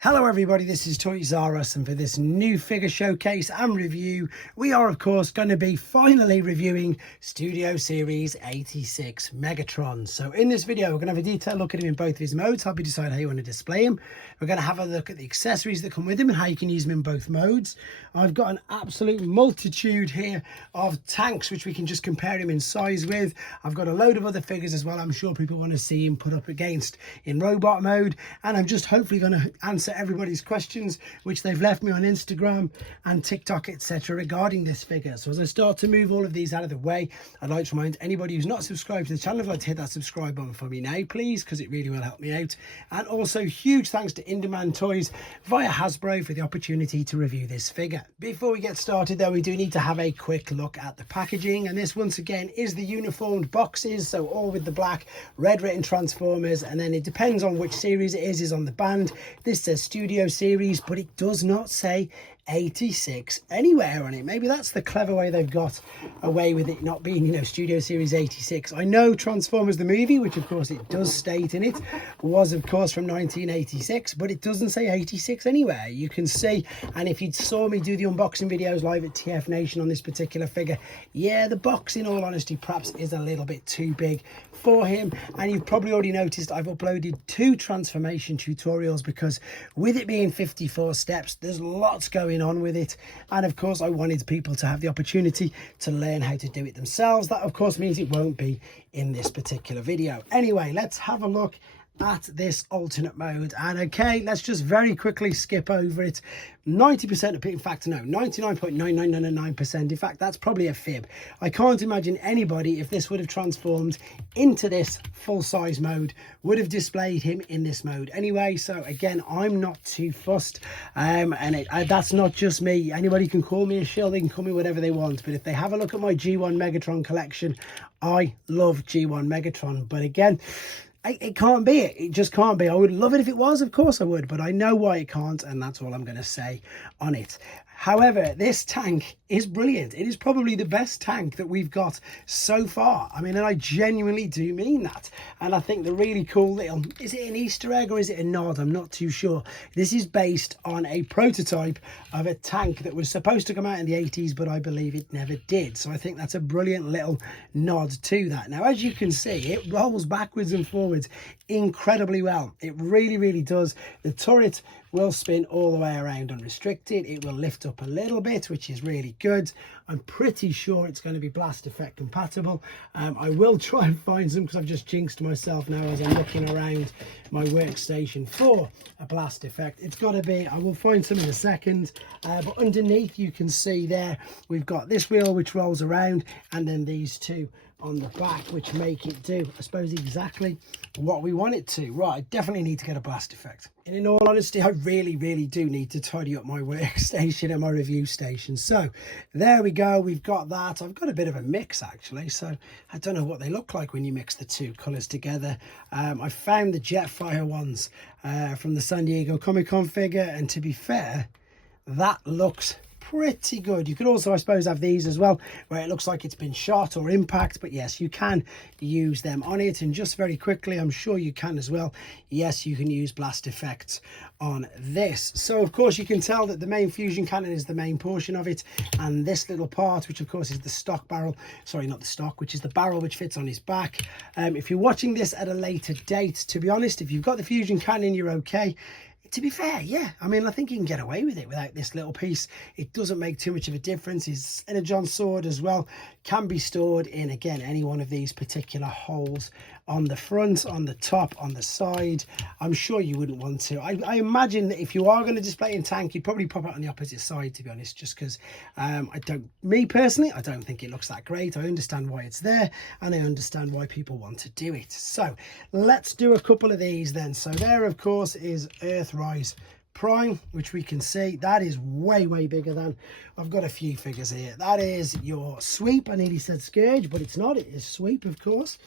Hello everybody, this is Toys R Us, and for this new figure showcase and review, we are of course going to be finally reviewing Studio Series 86 Megatron. So in this video, we're going to have a detailed look at him in both of his modes, help you decide how you want to display him. We're going to have a look at the accessories that come with him and how you can use them in both modes. I've got an absolute multitude here of tanks which we can just compare him in size with. I've got a load of other figures as well I'm sure people want to see him put up against in robot mode, and I'm just hopefully going to answer everybody's questions which they've left me on Instagram and TikTok, etc., regarding this figure. So as I start to move all of these out of the way, I'd like to remind anybody who's not subscribed to the channel, if you'd like to hit that subscribe button for me now, please, because it really will help me out. And also huge thanks to Indemand Toys via Hasbro for the opportunity to review this figure. Before we get started though, we do need to have a quick look at the packaging, and this once again is the uniformed boxes, so all with the black red written Transformers, and then it depends on which series it is on the band. This says Studio Series, but it does not say 86 anywhere on it. Maybe that's the clever way they've got away with it not being, Studio Series 86. I know Transformers the movie, which of course it does state in it, was of course from 1986, but it doesn't say 86 anywhere. You can see, and if you saw me do the unboxing videos live at TF Nation on this particular figure, yeah, the box in all honesty perhaps is a little bit too big for him. And you've probably already noticed I've uploaded 2 transformation tutorials, because with it being 54 steps, there's lots going on with it, and of course I wanted people to have the opportunity to learn how to do it themselves. That of course means it won't be in this particular video. Anyway, let's have a look at this alternate mode, and okay, let's just very quickly skip over it. 90% of people, in fact no, 99.99999%, in fact that's probably a fib. I can't imagine anybody, if this would have transformed into this full-size mode, would have displayed him in this mode anyway. So again, I'm not too fussed, and that's not just me. Anybody can call me a shill, they can call me whatever they want, but if they have a look at my G1 Megatron collection, I love G1 Megatron. But again, it can't be it. It just can't be. I would love it if it was, of course I would, but I know why it can't, and that's all I'm going to say on it. However, this tank is brilliant. It is probably the best tank that we've got so far. I mean, and I genuinely do mean that. And I think the really cool little, is it an Easter egg or is it a nod? I'm not too sure. This is based on a prototype of a tank that was supposed to come out in the 80s, but I believe it never did. So I think that's a brilliant little nod to that. Now, as you can see, it rolls backwards and forwards incredibly well. It really, really does. The turret will spin all the way around unrestricted. It will lift up a little bit, which is really good. I'm pretty sure it's going to be blast effect compatible. I will try and find some, because I've just jinxed myself now as I'm looking around my workstation for a blast effect. It's got to be, I will find some in a second, but underneath you can see there we've got this wheel which rolls around, and then these two on the back which make it do, I suppose, exactly what we want it to. Right, I definitely need to get a blast effect. And in all honesty, I really do need to tidy up my workstation and my review station. So there we go, we've got that. I've got a bit of a mix actually, so I don't know what they look like when you mix the two colours together. I found the Jetfire ones from the San Diego Comic-Con figure, and to be fair, that looks pretty good. You could also, I suppose, have these as well, where it looks like it's been shot or impact, but yes, you can use them on it. And just very quickly, I'm sure you can as well, yes, you can use blast effects on this. So of course you can tell that the main fusion cannon is the main portion of it, and this little part, which of course is the stock barrel, sorry, not the stock, which is the barrel which fits on his back. If you're watching this at a later date, to be honest, if you've got the fusion cannon, you're okay. To be fair, yeah, I mean, I think you can get away with it without this little piece. It doesn't make too much of a difference. His Energon sword as well can be stored in, again, any one of these particular holes on the front, on the top, on the side. I'm sure you wouldn't want to. I imagine that if you are going to display in tank, you'd probably pop it on the opposite side, to be honest, just because me personally, I don't think it looks that great. I understand why it's there, and I understand why people want to do it. So let's do a couple of these then. So there, of course, is Earthrise Prime, which we can see that is way bigger than, I've got a few figures here. That is your Sweep. I nearly said Scourge, but it's not. It is Sweep, of course.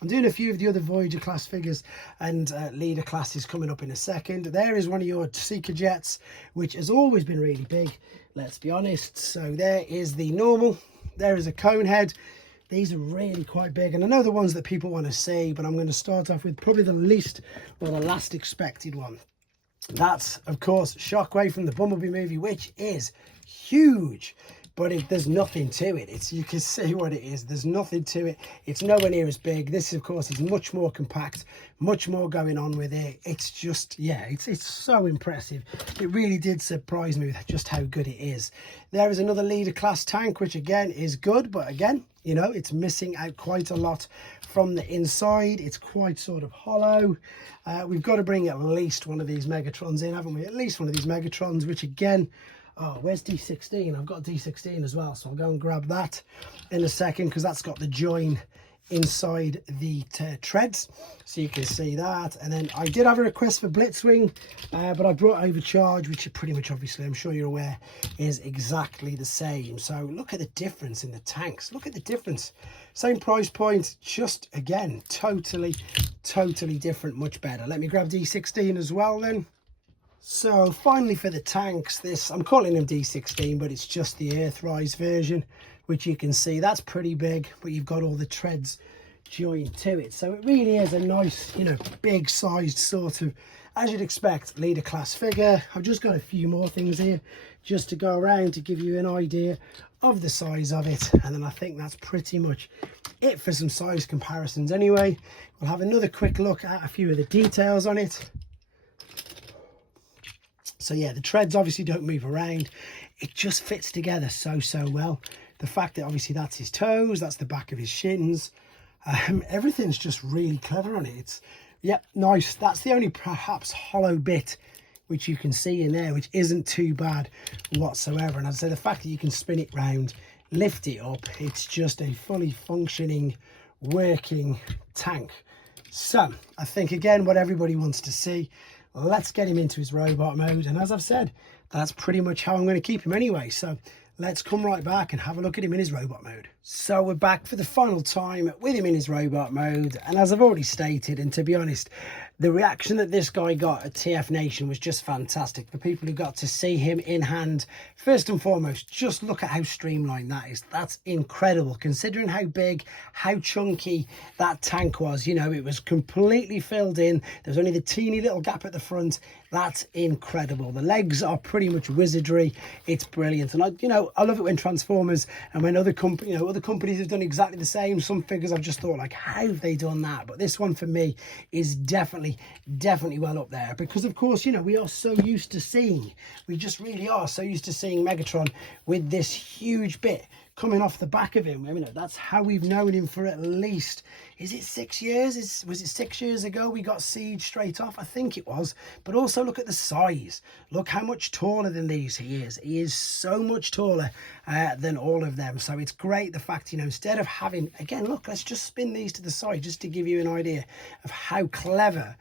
I'm doing a few of the other Voyager class figures, and Leader class is coming up in a second. There is one of your Seeker Jets, which has always been really big, let's be honest. So there is the normal, there is a cone head. These are really quite big, and I know the ones that people want to see, but I'm going to start off with probably the least, or the last expected one. That's, of course, Shockwave from the Bumblebee movie, which is huge. But there's nothing to it. You can see what it is. There's nothing to it. It's nowhere near as big. This, of course, is much more compact, much more going on with it. It's just, yeah, it's so impressive. It really did surprise me with just how good it is. There is another leader class tank, which again is good, but again, you know, it's missing out quite a lot from the inside. It's quite sort of hollow. We've got to bring at least one of these Megatrons in, haven't we? At least one of these Megatrons, which again, oh, where's D16? I've got D16 as well, so I'll go and grab that in a second, because that's got the join inside the treads, so you can see that. And then I did have a request for Blitzwing, but I brought Overcharge, which is pretty much, obviously, I'm sure you're aware, is exactly the same. So look at the difference in the tanks. Look at the difference. Same price point, just again, totally different, much better. Let me grab D16 as well then. So finally for the tanks, this, I'm calling them D16, but it's just the Earthrise version, which you can see that's pretty big, but you've got all the treads joined to it. So it really is a nice, you know, big sized sort of, as you'd expect, leader class figure. I've just got a few more things here just to go around to give you an idea of the size of it. And then I think that's pretty much it for some size comparisons anyway. We'll have another quick look at a few of the details on it. So yeah, the treads obviously don't move around. It just fits together so well. The fact that obviously that's his toes, that's the back of his shins. Everything's just really clever on it. It's, yep, nice. That's the only perhaps hollow bit which you can see in there, which isn't too bad whatsoever. And as I say, the fact that you can spin it round, lift it up, it's just a fully functioning, working tank. So I think, again, what everybody wants to see, let's get him into his robot mode. And as I've said, that's pretty much how I'm going to keep him anyway. So let's come right back and have a look at him in his robot mode. So we're back for the final time with him in his robot mode. And as I've already stated, and to be honest, the reaction that this guy got at TF Nation was just fantastic. The people who got to see him in hand, first and foremost, just look at how streamlined that is. That's incredible, considering how big, how chunky that tank was. You know, it was completely filled in. There's only the teeny little gap at the front. That's incredible. The legs are pretty much wizardry. It's brilliant. And I love it when Transformers and when other companies have done exactly the same. Some figures I've just thought, like, how have they done that? But this one for me is definitely well up there, because of course, you know, we are so used to seeing, we just really are so used to seeing Megatron with this huge bit coming off the back of him. I mean, that's how we've known him for at least, is it 6 years? Was it 6 years ago we got Siege straight off? I think it was. But also look at the size. Look how much taller than these he is. He is so much taller than all of them. So it's great, the fact, you know, instead of having, again, look, let's just spin these to the side just to give you an idea of how clever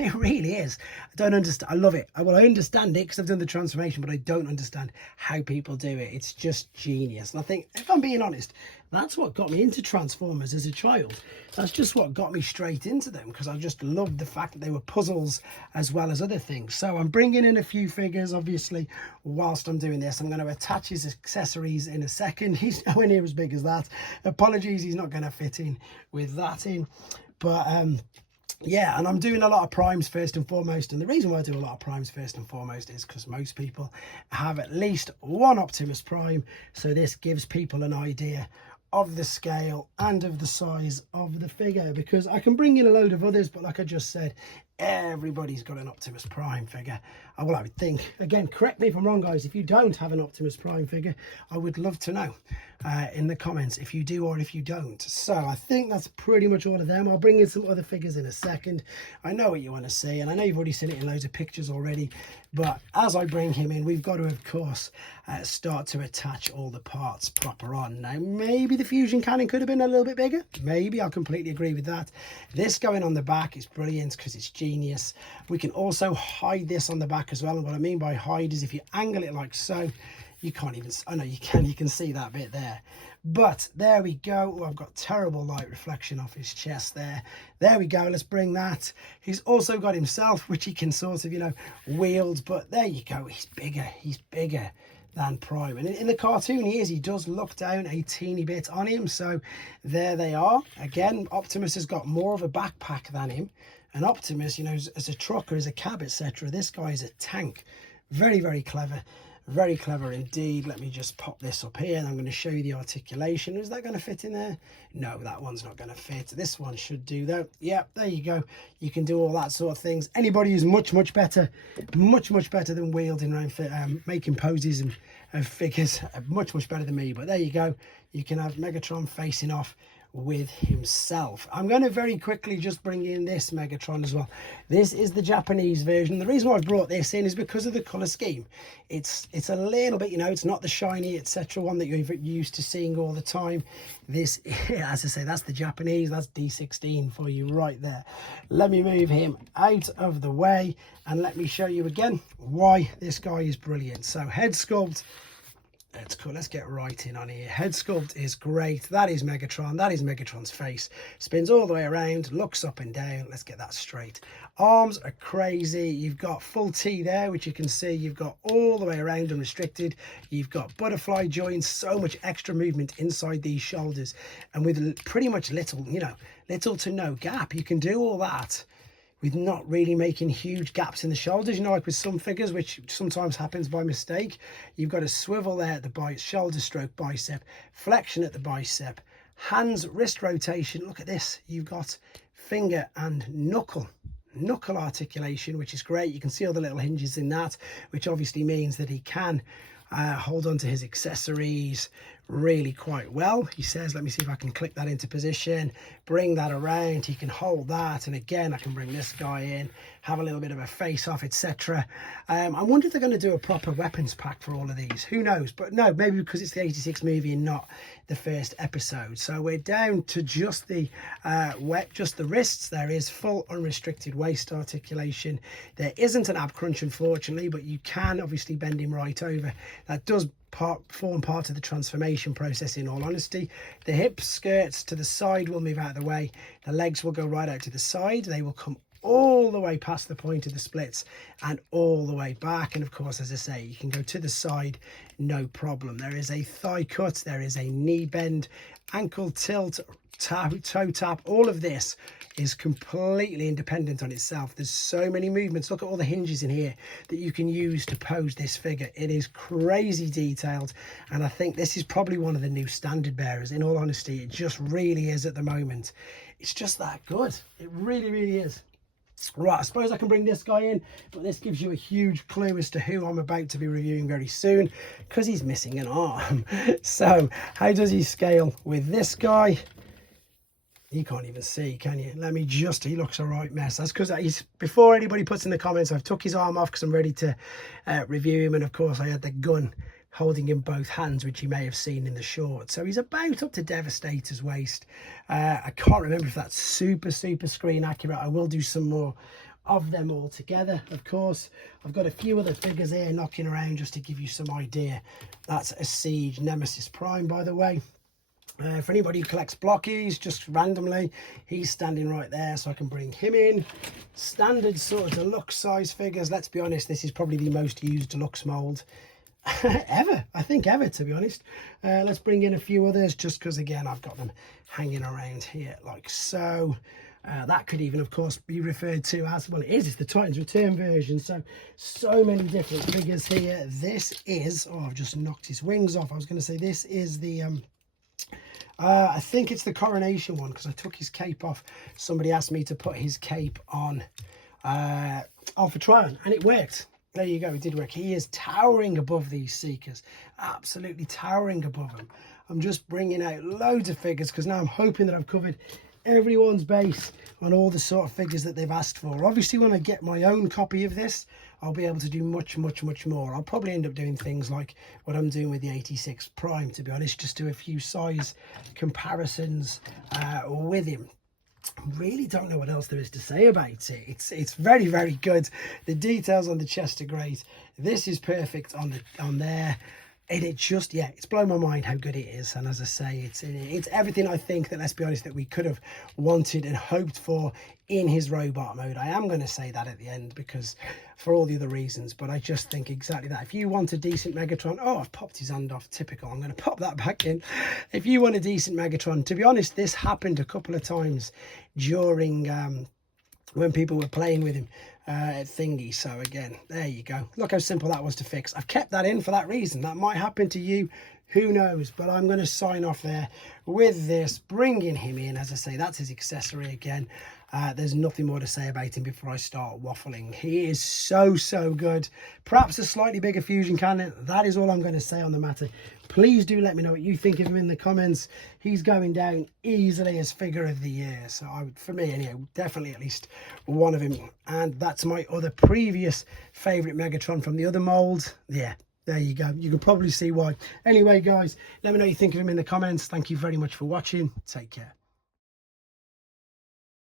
it really is. I don't understand. I love it. I understand it because I've done the transformation, but I don't understand how people do it. It's just genius. And I think, if I'm being honest, that's what got me into Transformers as a child. That's just what got me straight into them, because I just loved the fact that they were puzzles as well as other things. So I'm bringing in a few figures, obviously, whilst I'm doing this. I'm going to attach his accessories in a second. He's nowhere near as big as that. Apologies, he's not going to fit in with that in. But yeah, and I'm doing a lot of primes first and foremost. And the reason why I do a lot of primes first and foremost is because most people have at least one Optimus Prime. So this gives people an idea of the scale and of the size of the figure, because I can bring in a load of others, but like I just said, everybody's got an Optimus Prime figure. Well, I would think, again, correct me if I'm wrong, guys, if you don't have an Optimus Prime figure, I would love to know in the comments if you do or if you don't. So I think that's pretty much all of them. I'll bring in some other figures in a second. I know what you want to see, and I know you've already seen it in loads of pictures already, but as I bring him in, we've got to, of course, start to attach all the parts proper on. Now, maybe the fusion cannon could have been a little bit bigger. Maybe, I'll completely agree with that. This going on the back is brilliant because it's genius. We can also hide this on the back as well, and what I mean by hide is if you angle it like so, you can't even, oh no, you can see that bit there. But there we go. Oh, I've got terrible light reflection off his chest there. There we go. Let's bring that. He's also got himself, which he can sort of, you know, wield. But there you go. He's bigger. He's bigger than Prime. And in the cartoon he does look down a teeny bit on him. So there they are. Again, Optimus has got more of a backpack than him. And Optimus, you know, as a trucker, as a cab, etc., this guy is a tank. Very, very clever. Very clever indeed. Let me just pop this up here and I'm going to show you the articulation. Is that going to fit in there? No, that one's not going to fit. This one should do though. Yeah, there you go. You can do all that sort of things. Anybody who's much better than wielding around, making poses and figures, much better than me. But there you go. You can have Megatron facing off with himself. I'm going to very quickly just bring in this Megatron as well. This is the Japanese version. The reason why I brought this in is because of the color scheme. It's a little bit, you know, it's not the shiny etc. one that you're used to seeing all the time. This, as I say, that's the Japanese. That's D16 for you right there. Let me move him out of the way and let me show you again why this guy is brilliant. So head sculpt. That's cool. Let's get right in on here. Head sculpt is great. That is Megatron. That is Megatron's face. Spins all the way around, looks up and down. Let's get that straight. Arms are crazy. You've got full T there, which you can see. You've got all the way around unrestricted. You've got butterfly joints, so much extra movement inside these shoulders. And with pretty much little, you know, little to no gap, you can do all that with not really making huge gaps in the shoulders, you know, like with some figures, which sometimes happens by mistake. You've got a swivel there at the shoulder stroke bicep, flexion at the bicep, hands, wrist rotation. Look at this. You've got finger and knuckle articulation, which is great. You can see all the little hinges in that, which obviously means that he can hold on to his accessories really quite well. He says, let me see if I can click that into position, bring that around. He can hold that, and again I can bring this guy in, have a little bit of a face off, etc. I wonder if they're going to do a proper weapons pack for all of these. Who knows? But no, maybe because it's the 86 movie and not the first episode. So we're down to just the wrists. There is full unrestricted waist articulation. There isn't an ab crunch, unfortunately, but you can obviously bend him right over. That does form part of the transformation process, in all honesty. The hips, skirts to the side will move out of the way. The legs will go right out to the side. They will come all the way past the point of the splits and all the way back. And of course, as I say, you can go to the side, no problem. There is a thigh cut, there is a knee bend, ankle tilt, toe tap. All of this is completely independent on itself. There's so many movements. Look at all the hinges in here that you can use to pose this figure. It is crazy detailed, and I think this is probably one of the new standard bearers. In all honesty, it just really is at the moment. It's just that good. It really is. Right, I suppose I can bring this guy in, but this gives you a huge clue as to who I'm about to be reviewing very soon, because he's missing an arm. So how does he scale with this guy? You can't even see, can you? Let me just, he looks a right mess. That's because he's, before anybody puts in the comments, I've took his arm off because I'm ready to review him. And of course I had the gun holding in both hands, which you may have seen in the short. So he's about up to Devastator's waist. I can't remember if that's super screen accurate. I will do some more of them all together. Of course, I've got a few other figures here knocking around just to give you some idea. That's a Siege Nemesis Prime, by the way. For anybody who collects blockies, just randomly, he's standing right there, so I can bring him in. Standard sort of deluxe size figures. Let's be honest, this is probably the most used deluxe mold ever, I think ever, to be honest. Let's bring in a few others, just because again I've got them hanging around here like so. That could even of course be referred to as, well, it's the Titans Return version. So many different figures here. This is, oh, I've just knocked his wings off. I was going to say this is the I think it's the Coronation one, because I took his cape off. Somebody asked me to put his cape on for Tryon, and it worked. There you go, it did work. He is towering above these Seekers, absolutely towering above them. I'm just bringing out loads of figures because now I'm hoping that I've covered everyone's base on all the sort of figures that they've asked for. Obviously, when I get my own copy of this, I'll be able to do much more. I'll probably end up doing things like what I'm doing with the 86 Prime, to be honest, just do a few size comparisons with him. Really don't know what else there is to say about it. It's very good. The details on the chest are great. This is perfect on there. And it just, yeah, it's blown my mind how good it is. And as I say, it's everything I think that, let's be honest, that we could have wanted and hoped for in his robot mode. I am going to say that at the end, because for all the other reasons, but I just think exactly that. If you want a decent Megatron, oh, I've popped his hand off, typical. I'm going to pop that back in. If you want a decent Megatron, to be honest, this happened a couple of times during when people were playing with him at thingy. So again, there you go. Look how simple that was to fix. I've kept that in for that reason. That might happen to you, who knows. But I'm going to sign off there with this, bringing him in. As I say, that's his accessory again. There's nothing more to say about him before I start waffling. He is so good. Perhaps a slightly bigger fusion cannon. That is all I'm going to say on the matter. Please do let me know what you think of him in the comments. He's going down easily as figure of the year. So for me anyway, definitely at least one of him. And that's my other previous favourite Megatron from the other mould. Yeah, there you go. You can probably see why. Anyway, guys, let me know what you think of him in the comments. Thank you very much for watching. Take care.